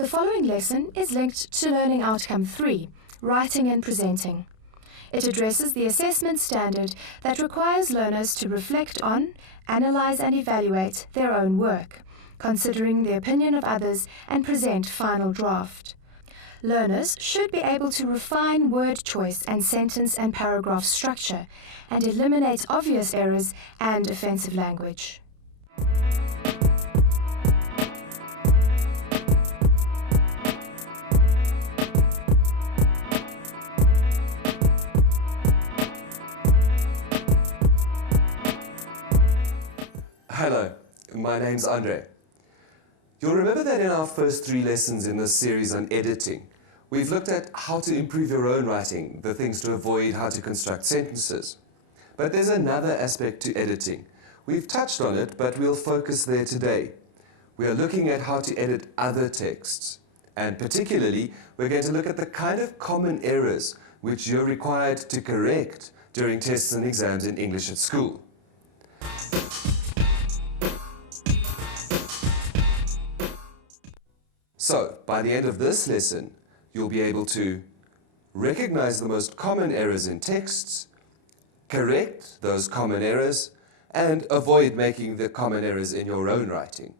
The following lesson is linked to Learning Outcome 3, Writing and Presenting. It addresses the assessment standard that requires learners to reflect on, analyze and evaluate their own work, considering the opinion of others and present final draft. Learners should be able to refine word choice and sentence and paragraph structure and eliminate obvious errors and offensive language. Hello, my name's Andre. You'll remember that in our first 3 lessons in this series on editing, we've looked at how to improve your own writing, the things to avoid, how to construct sentences. But there's another aspect to editing. We've touched on it, but we'll focus there today. We are looking at how to edit other texts. And particularly, we're going to look at the kind of common errors which you're required to correct during tests and exams in English at school. So, by the end of this lesson, you'll be able to recognize the most common errors in texts, correct those common errors, and avoid making the common errors in your own writing.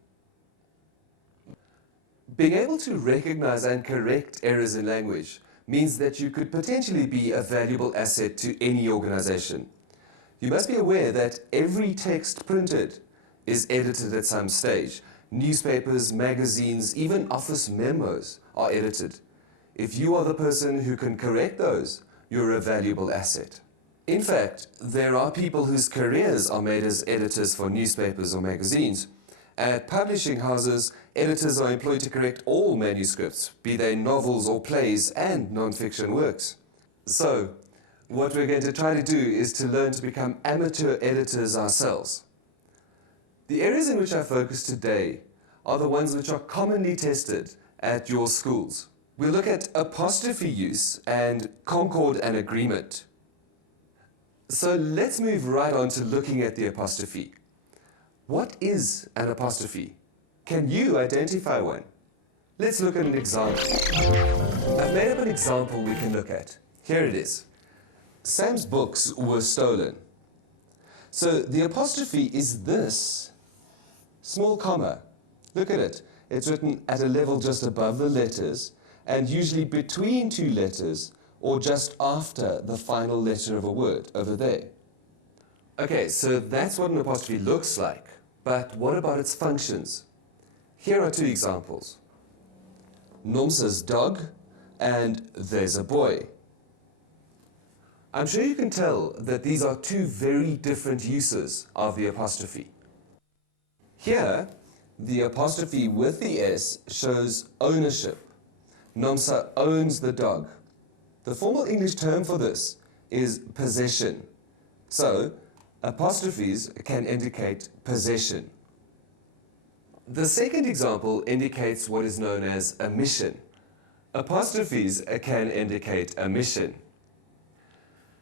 Being able to recognize and correct errors in language means that you could potentially be a valuable asset to any organization. You must be aware that every text printed is edited at some stage. Newspapers, magazines, even office memos are edited. If you are the person who can correct those, you're a valuable asset. In fact, there are people whose careers are made as editors for newspapers or magazines. At publishing houses, editors are employed to correct all manuscripts, be they novels or plays and non-fiction works. So, what we're going to try to do is to learn to become amateur editors ourselves. The areas in which I focus today are the ones which are commonly tested at your schools. We'll look at apostrophe use and concord and agreement. So let's move right on to looking at the apostrophe. What is an apostrophe? Can you identify one? Let's look at an example. I've made up an example we can look at. Here it is. Sam's books were stolen. So the apostrophe is this small comma. Look at it. It's written at a level just above the letters and usually between 2 letters or just after the final letter of a word over there. Okay, so that's what an apostrophe looks like. But what about its functions? Here are 2 examples. Nomsa's dog and there's a boy. I'm sure you can tell that these are 2 very different uses of the apostrophe. Here, the apostrophe with the S shows ownership. Nomsa owns the dog. The formal English term for this is possession. So, apostrophes can indicate possession. The second example indicates what is known as omission. Apostrophes can indicate omission.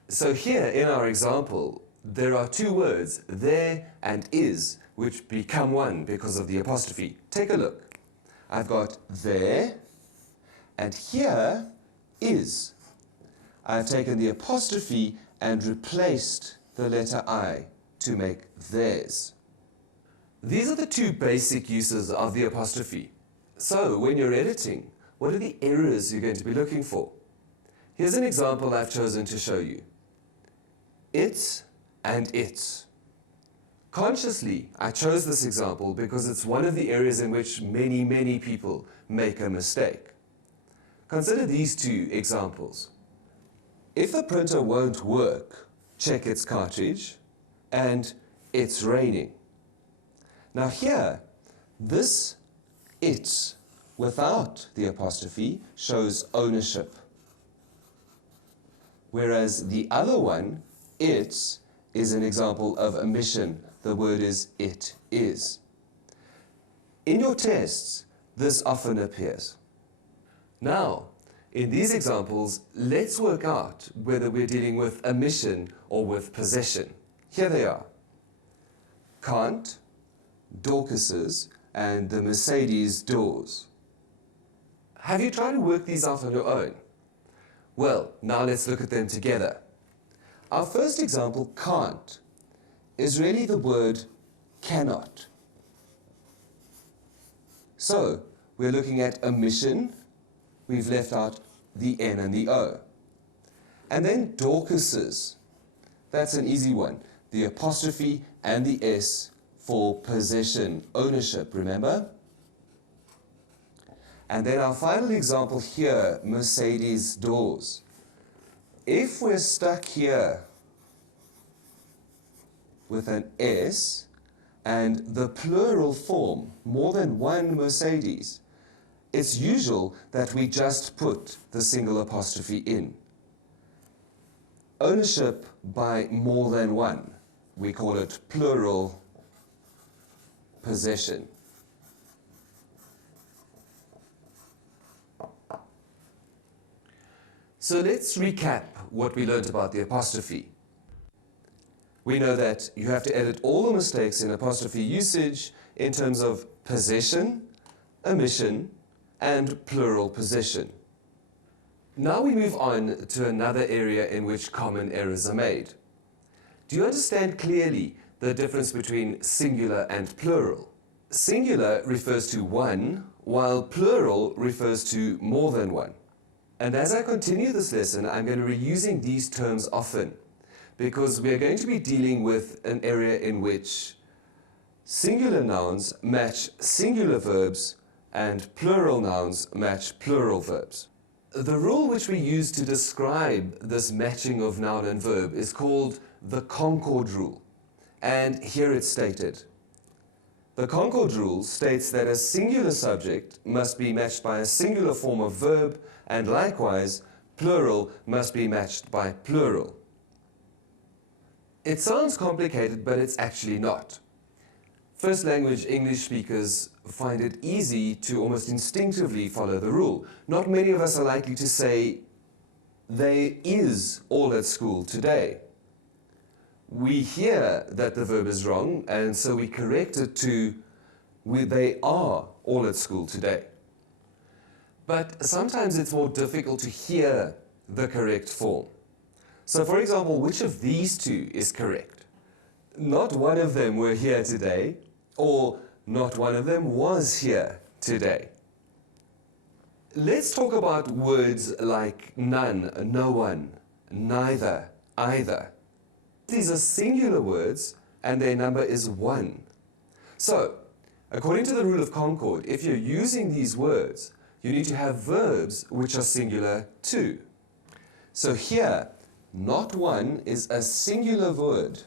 So here in our example, there are 2 words, there and is, which become one because of the apostrophe. Take a look. I've got there, and here is. I've taken the apostrophe and replaced the letter I to make theirs. These are the 2 basic uses of the apostrophe. So when you're editing, what are the errors you're going to be looking for? Here's an example I've chosen to show you. It and its. Consciously, I chose this example because it's one of the areas in which many people make a mistake. Consider these 2 examples. If the printer won't work, check its cartridge, and it's raining. Now here, this it without the apostrophe shows ownership. Whereas the other one, its, is an example of omission. The word is it is. In your tests, this often appears. Now, in these examples, let's work out whether we're dealing with omission or with possession. Here they are. Can't, Dorcas's, and the Mercedes doors. Have you tried to work these out on your own? Well, now let's look at them together. Our first example, can't, is really the word cannot. So, we're looking at omission. We've left out the N and the O. And then Dorcas's. That's an easy one. The apostrophe and the S for possession, ownership, remember? And then our final example here, Mercedes doors. If we're stuck here with an S and the plural form, more than one Mercedes, it's usual that we just put the single apostrophe in. Ownership by more than one, we call it plural possession. So let's recap what we learned about the apostrophe. We know that you have to edit all the mistakes in apostrophe usage in terms of possession, omission, and plural possession. Now we move on to another area in which common errors are made. Do you understand clearly the difference between singular and plural? Singular refers to one, while plural refers to more than one. And as I continue this lesson, I'm going to be using these terms often, because we are going to be dealing with an area in which singular nouns match singular verbs and plural nouns match plural verbs. The rule which we use to describe this matching of noun and verb is called the Concord rule. And here it's stated. The Concord rule states that a singular subject must be matched by a singular form of verb, and likewise, plural must be matched by plural. It sounds complicated, but it's actually not. First language English speakers find it easy to almost instinctively follow the rule. Not many of us are likely to say, "They is all at school today." We hear that the verb is wrong, and so we correct it to, "They are all at school today." But sometimes it's more difficult to hear the correct form. So for example, which of these two is correct? Not one of them were here today, or not one of them was here today. Let's talk about words like none, no one, neither, either. These are singular words, and their number is 1. So, according to the rule of Concord, if you're using these words, you need to have verbs which are singular too. So here, not one is a singular word,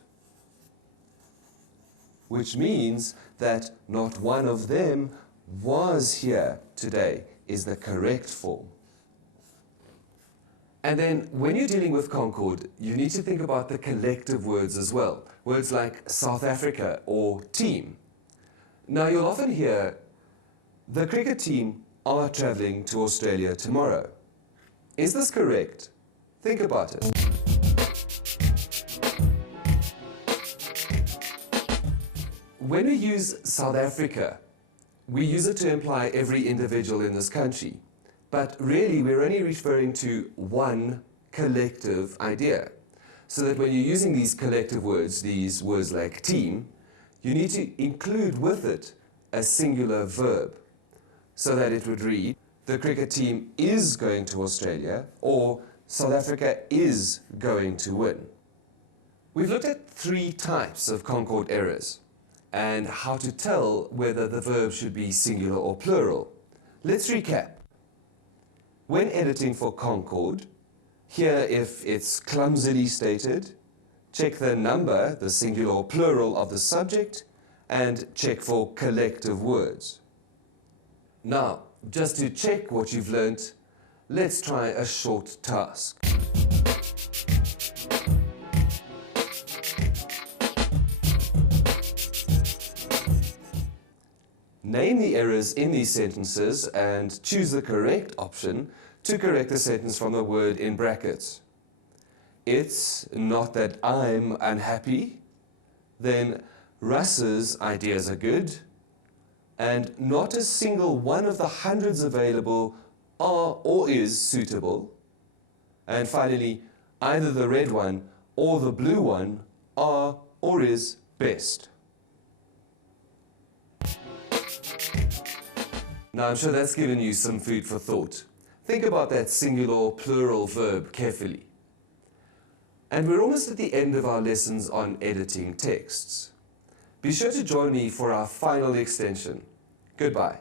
which means that not one of them was here today is the correct form. And then when you're dealing with Concord, you need to think about the collective words as well. Words like South Africa or team. Now you'll often hear, the cricket team are traveling to Australia tomorrow. Is this correct? Think about it. When we use South Africa, we use it to imply every individual in this country. But really, we're only referring to one collective idea. So that when you're using these collective words, these words like team, you need to include with it a singular verb, so that it would read, the cricket team is going to Australia, or South Africa is going to win. We've looked at 3 types of Concord errors, and how to tell whether the verb should be singular or plural. Let's recap. When editing for Concord, here if it's clumsily stated, check the number, the singular or plural of the subject, and check for collective words. Now, just to check what you've learnt, let's try a short task. Name the errors in these sentences and choose the correct option to correct the sentence from the word in brackets. It's not that I'm unhappy, then Russ's ideas are good, and not a single one of the hundreds available are or is suitable. And finally, either the red one or the blue one are or is best. Now, I'm sure that's given you some food for thought. Think about that singular or plural verb carefully. And we're almost at the end of our lessons on editing texts. Be sure to join me for our final extension. Goodbye.